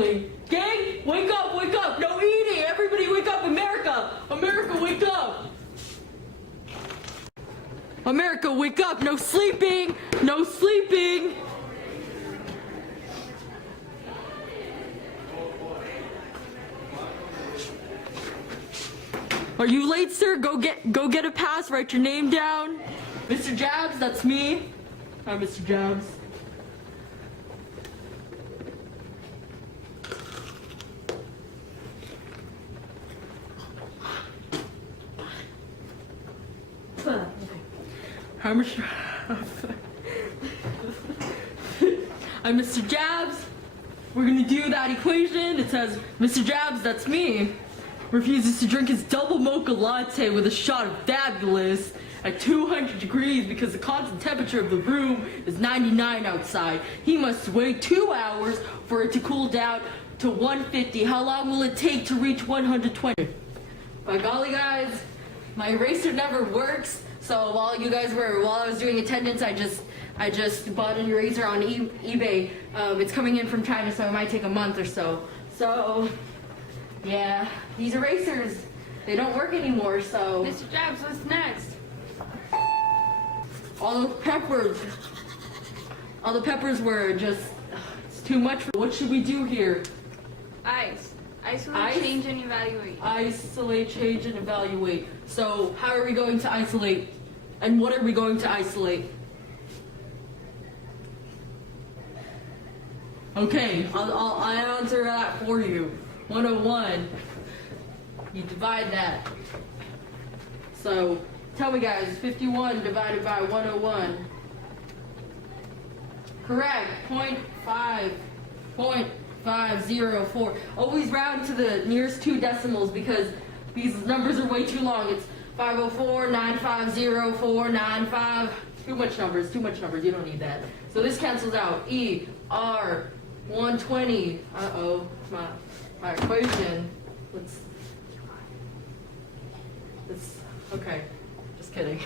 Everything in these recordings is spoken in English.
homeschooling. Gang, wake up, wake up. No eating. Everybody wake up. America. America, wake up. America, wake up. No sleeping. No sleeping. Are you late, sir? Go get a pass. Write your name down. Mr. Jabs, that's me. Hi, Mr. Jabs. Hi, Mr. I'm Mr. Jabs. We're gonna do that equation. It says, Mr. Jabs, that's me, refuses to drink his double mocha latte with a shot of fabulous at 200 degrees because the constant temperature of the room is 99 outside. He must wait 2 hours for it to cool down to 150. How long will it take to reach 120? By golly, guys, my eraser never works. So while I was doing attendance, I just bought an eraser on eBay. It's coming in from China, so it might take a month or so. So, yeah, these erasers, they don't work anymore, so. Mr. Jabs, what's next? All the peppers were just, it's too much. What should we do here? Isolate, change, and evaluate. Isolate, change, and evaluate. So, how are we going to isolate? And what are we going to isolate? Okay, I'll answer that for you. 101. You divide that. So, tell me guys, 51 divided by 101. Correct, 0.504. Always round to the nearest 2 decimals because these numbers are way too long. It's 504, 950495. Too much numbers, you don't need that. So this cancels out. ER 120. Uh-oh, my equation. Let's okay, just kidding.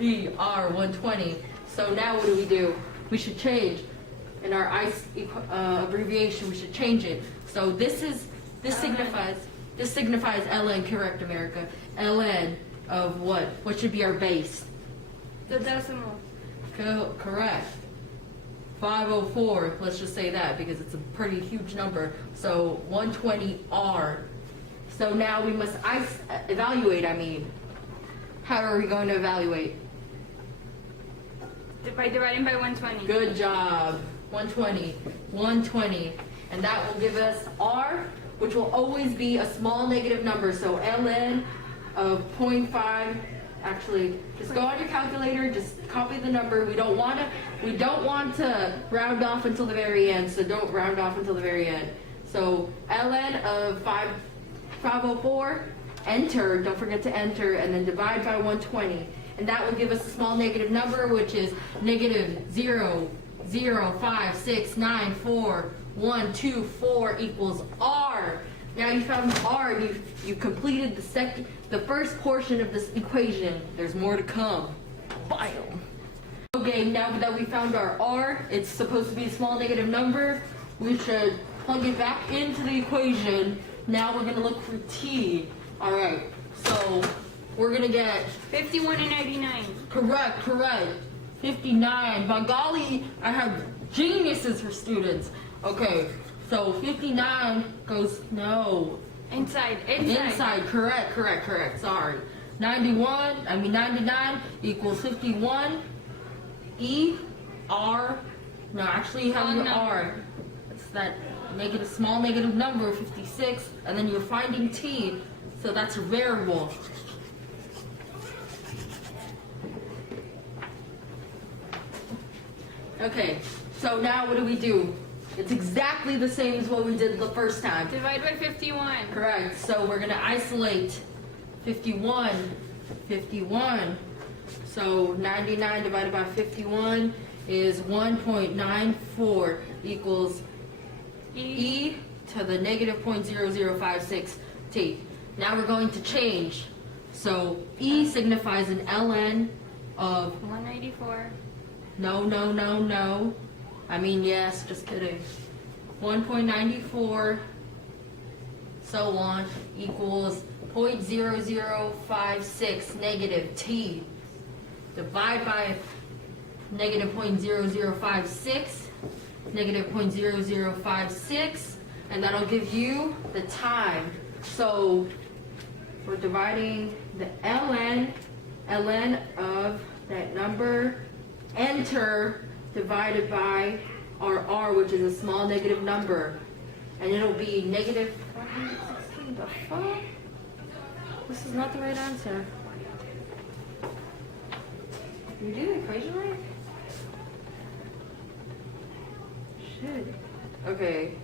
ER 120. So now what do? We should change. In our abbreviation, we should change it. So this signifies ln, correct, America? ln of what? What should be our base? The decimal. Correct. 504, let's just say that because it's a pretty huge number. So 120R. So now we must evaluate, How are we going to evaluate? By dividing by 120. Good job. 120. And that will give us R, which will always be a small negative number. So ln of 0.5. Actually, just go on your calculator, just copy the number. We don't want to round off until the very end, so don't round off until the very end. So ln of 504, enter, don't forget to enter, and then divide by 120. And that will give us a small negative number, which is negative 0.05694.124 equals R. Now you found R, and you completed the first portion of this equation. There's more to come. Bile. Okay, now that we found our R, it's supposed to be a small negative number. We should plug it back into the equation. Now we're going to look for T. All right, so we're going to get 51 and 99. Correct. 59. By golly, I have geniuses for students. Okay, so 59 goes, no. Inside. Correct. Sorry. 99 equals 51. No, actually you have your R. It's that small negative number, 56, and then you're finding T, so that's a variable. Okay, so now what do? It's exactly the same as what we did the first time. Divide by 51. Correct. So we're going to isolate 51. So 99 divided by 51 is 1.94 equals E to the negative 0.0056 T. Now we're going to change. So E signifies an ln of 194. No. Yes, just kidding. 1.94, so on, equals 0.0056 negative t. Divide by negative 0.0056, negative 0.0056, and that'll give you the time. So we're dividing the ln of that number, enter, divided by our r, which is a small negative number, and it'll be negative 116. The fuck? This is not the right answer. Did you do the equation right? Shit. Okay.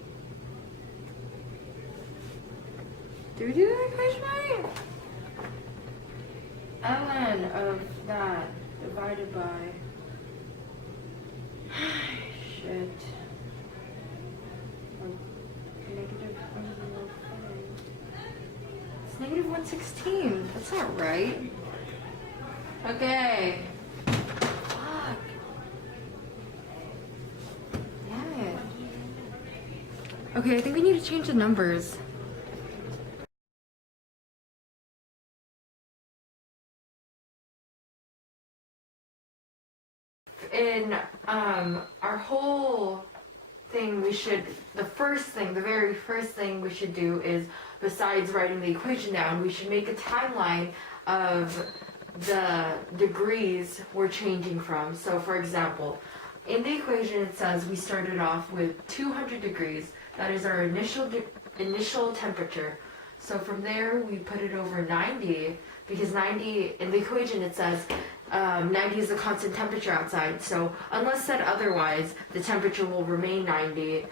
Did we do the equation right? ln of that divided by shit. Negative 105. It's negative 116. That's not right. Okay. Fuck. Damn it. Okay, I think we need to change the numbers. In our whole thing, the very first thing we should do is, besides writing the equation down, we should make a timeline of the degrees we're changing from. So for example, in the equation it says we started off with 200 degrees. That is our initial temperature. So from there we put it over 90, because 90, in the equation it says 90 is the constant temperature outside. So unless said otherwise, the temperature will remain 90.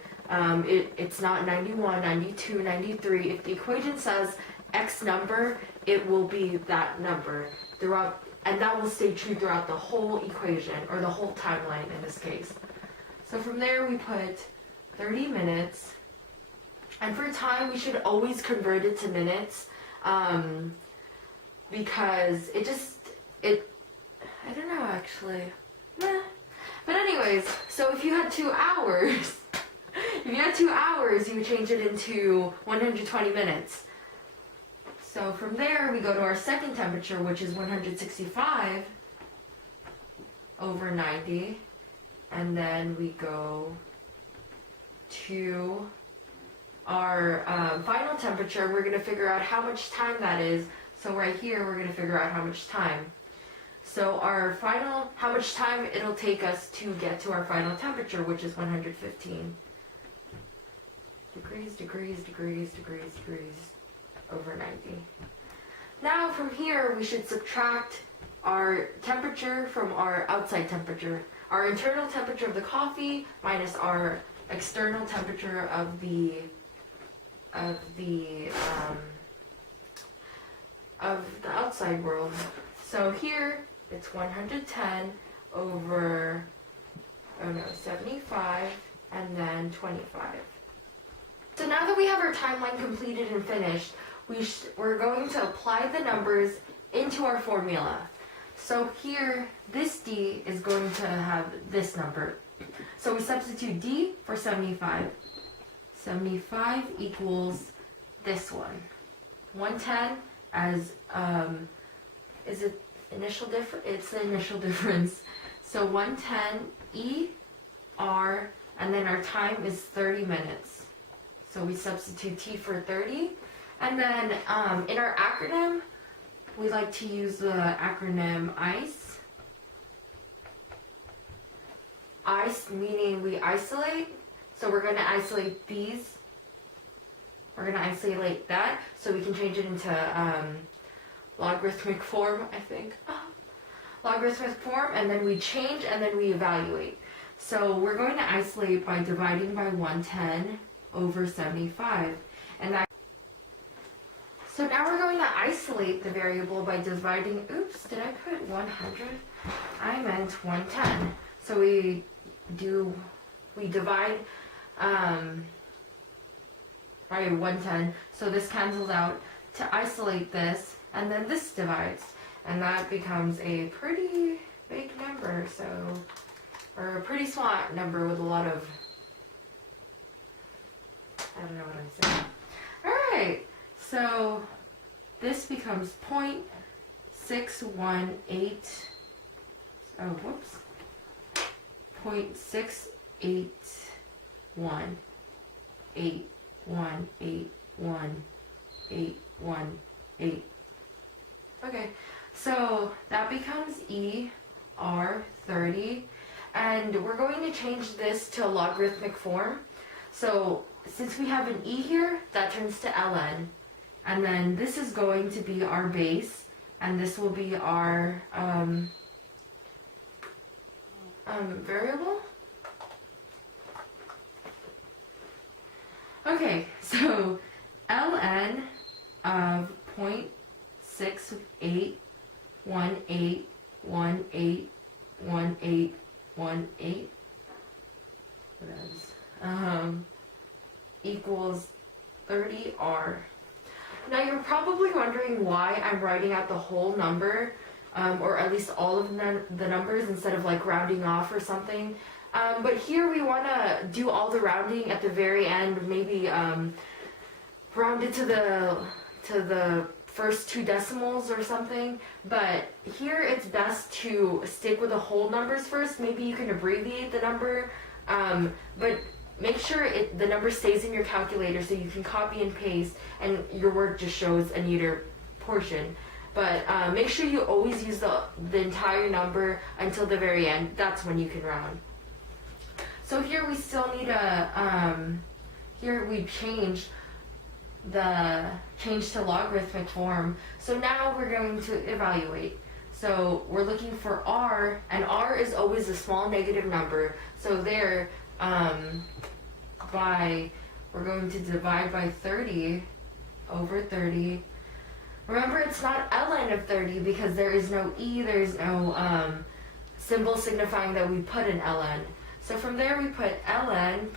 It's not 91, 92, 93. If the equation says X number, it will be that number throughout, and that will stay true throughout the whole equation, or the whole timeline in this case. So from there we put 30 minutes, and for time we should always convert it to minutes, because I don't know actually. Meh. But anyways, so if you had 2 hours, you would change it into 120 minutes. So from there, we go to our second temperature, which is 165 over 90. And then we go to our final temperature. We're going to figure out how much time that is. So right here, we're going to figure out how much time. So our final, how much time it'll take us to get to our final temperature, which is 115 degrees over 90. Now from here, we should subtract our temperature from our outside temperature. Our internal temperature of the coffee minus our external temperature of the outside world. So here it's 110 over 75 and then 25. So now that we have our timeline completed and finished, we're going to apply the numbers into our formula. So here, this D is going to have this number. So we substitute D for 75. 75 equals this one. 110 as, is it initial difference? It's the initial difference. So 110 E, R, and then our time is 30 minutes. So we substitute T for 30. And then in our acronym, we like to use the acronym ICE. ICE meaning we isolate. So we're going to isolate these. We're going to isolate that. So we can change it into logarithmic form, I think. Logarithmic form, and then we change, and then we evaluate. So we're going to isolate by dividing by 110 over 75. And that. So now we're going to isolate the variable by dividing, oops, did I put 100? I meant 110. So we divide by 110. So this cancels out to isolate this, and then this divides. And that becomes a pretty big number, or a pretty small number with a lot of I don't know what I'm saying. Alright, so this becomes 0.618, oh whoops, 0.681818118. Okay, so that becomes ER30, and we're going to change this to logarithmic form. So since we have an E here, that turns to ln, and then this is going to be our base, and this will be our variable. Okay, so ln of 0.6818181818 equals 30R. Now you're probably wondering why I'm writing out the whole number, or at least all of the numbers instead of like rounding off or something. But here we want to do all the rounding at the very end, maybe round it to the first 2 decimals or something. But here it's best to stick with the whole numbers first. Maybe you can abbreviate the number, but make sure the number stays in your calculator so you can copy and paste and your work just shows a neater portion. But make sure you always use the entire number until the very end. That's when you can round. So here we still need here we changed to logarithmic form. So now we're going to evaluate. So we're looking for R, and R is always a small negative number. So there, we're going to divide by 30 over 30. Remember, it's not ln of 30 because there is no E, there is no symbol signifying that we put an ln. So from there we put ln,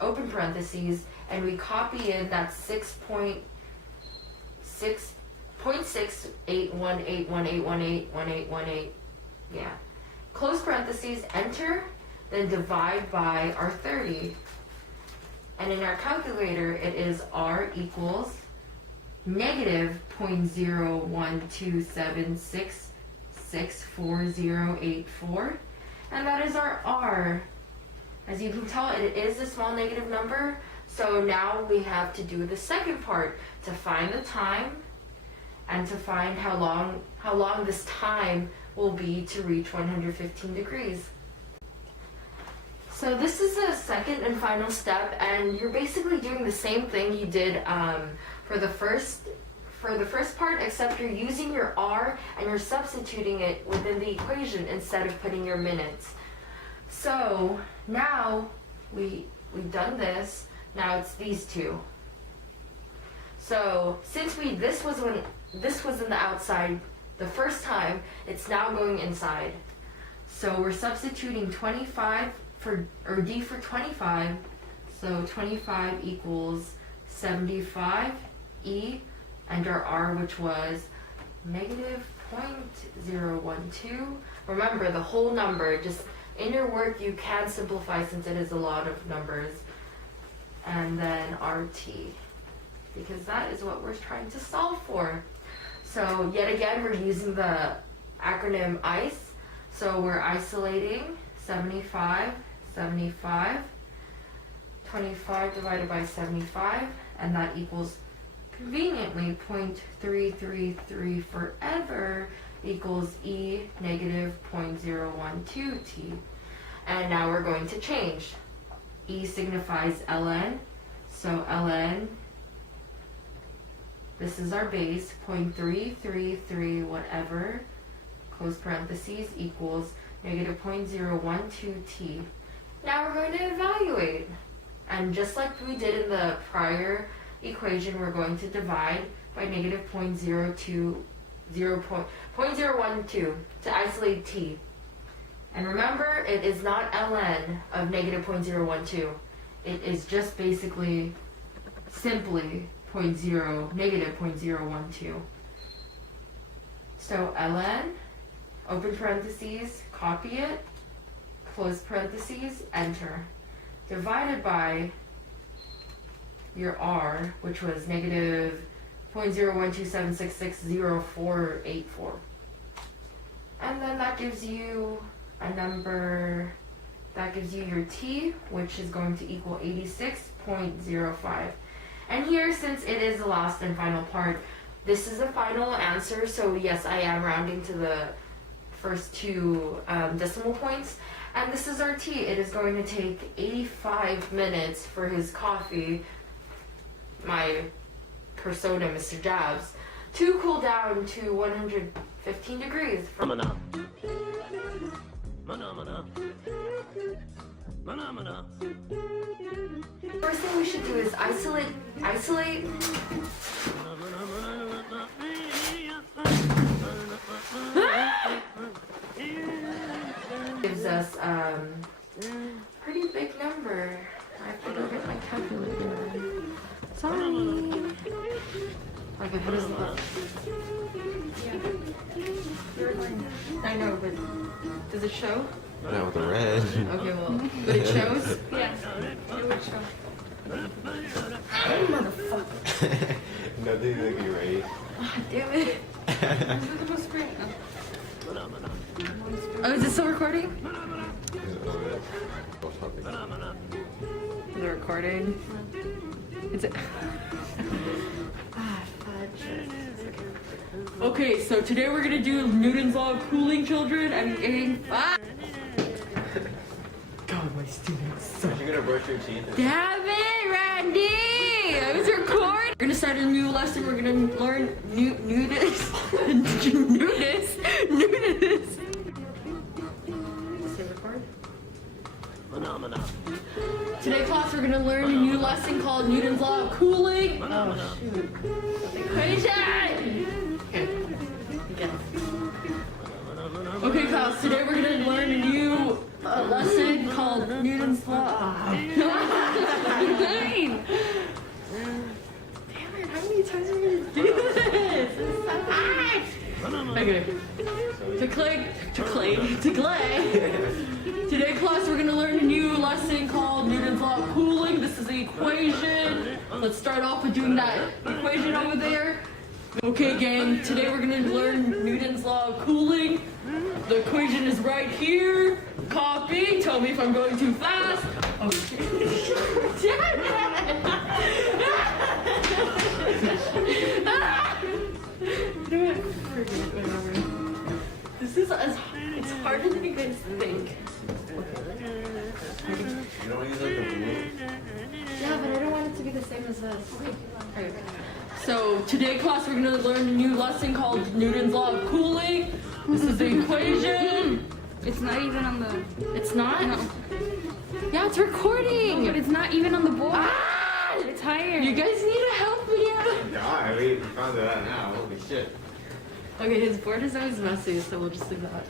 open parentheses, and we copy in that 6.6818181818, yeah. Close parentheses, enter, then divide by our 30. And in our calculator, it is R equals negative 0.012766484, and that is our R. As you can tell, it is a small negative number, so now we have to do the second part to find the time and to find how long this time will be to reach 115 degrees. So this is the second and final step, and you're basically doing the same thing you did for the first part, except you're using your R and you're substituting it within the equation instead of putting your minutes. So now we've done this. Now it's these two. So since this was in the outside the first time, it's now going inside. So we're substituting 25 D for 25. So 25 equals 75 E, and our R, which was negative 0.012. Remember the whole number. Just in your work you can simplify since it is a lot of numbers. And then RT, because that is what we're trying to solve for. So yet again we're using the acronym ICE. So we're isolating 75, 25 divided by 75, and that equals conveniently 0.333 forever equals E negative 0.012t. And now we're going to change. E signifies ln, so ln, this is our base, 0.333 whatever, close parentheses, equals negative 0.012t. Now we're going to evaluate. And just like we did in the prior equation, we're going to divide by negative 0.012 to isolate t. And remember, it is not ln of negative 0.012. It is just basically simply negative 0.012. So ln, open parentheses, copy it, close parentheses, enter. Divided by your R, which was negative 0.0127660484. And then that gives you a number, that gives you your T, which is going to equal 86.05. And here, since it is the last and final part, this is the final answer, so yes, I am rounding to the first two decimal points. And this is our tea. It is going to take 85 minutes for his coffee, my persona, Mr. Jabs, to cool down to 115 degrees. First thing we should do is isolate. Gives us pretty big number. I have to go get my calculator. Sorry. Okay, how does it look? I know, but does it show? Yeah, with the red. Okay, well, but it shows? Yeah, it would show. Motherfucker. Nothing like you ready. Damn it. Look at the screen. Oh, is it still recording? Is it recording? Is it? Okay, so today we're gonna do Newton's law of cooling, children. I'm getting God, my students. You're gonna brush your teeth. Damn it, Randy! I was recording. We're gonna start a new lesson. We're gonna learn nudist. Nudist. Say record. Phenomena. Today, class, we're gonna learn a new lesson called Newton's law of cooling. Oh shoot! Equation. Okay, class. Today we're gonna learn a new lesson called Newton's law. Damn it! How many times are we gonna do this? This is so hard. Okay. To clay. Today, class, we're gonna learn a new lesson called Newton's law of cooling. This is the equation. Let's start off with doing that equation over there. Okay, gang. Today we're gonna learn Newton's law of cooling. The equation is right here. Copy. Tell me if I'm going too fast. Oh shit. This is it's harder than you guys think. You don't use like a blue. Yeah, but I don't want it to be the same as this. Okay. So today, class, we're gonna learn a new lesson called Newton's law of cooling. This is the equation. It's not even on the. It's not? No. Yeah, it's recording. But it's not even on the board. Ah! It's higher. You guys need to help me out. Yeah, we found it out now. Holy shit. Okay, his board is always messy, so we'll just leave that.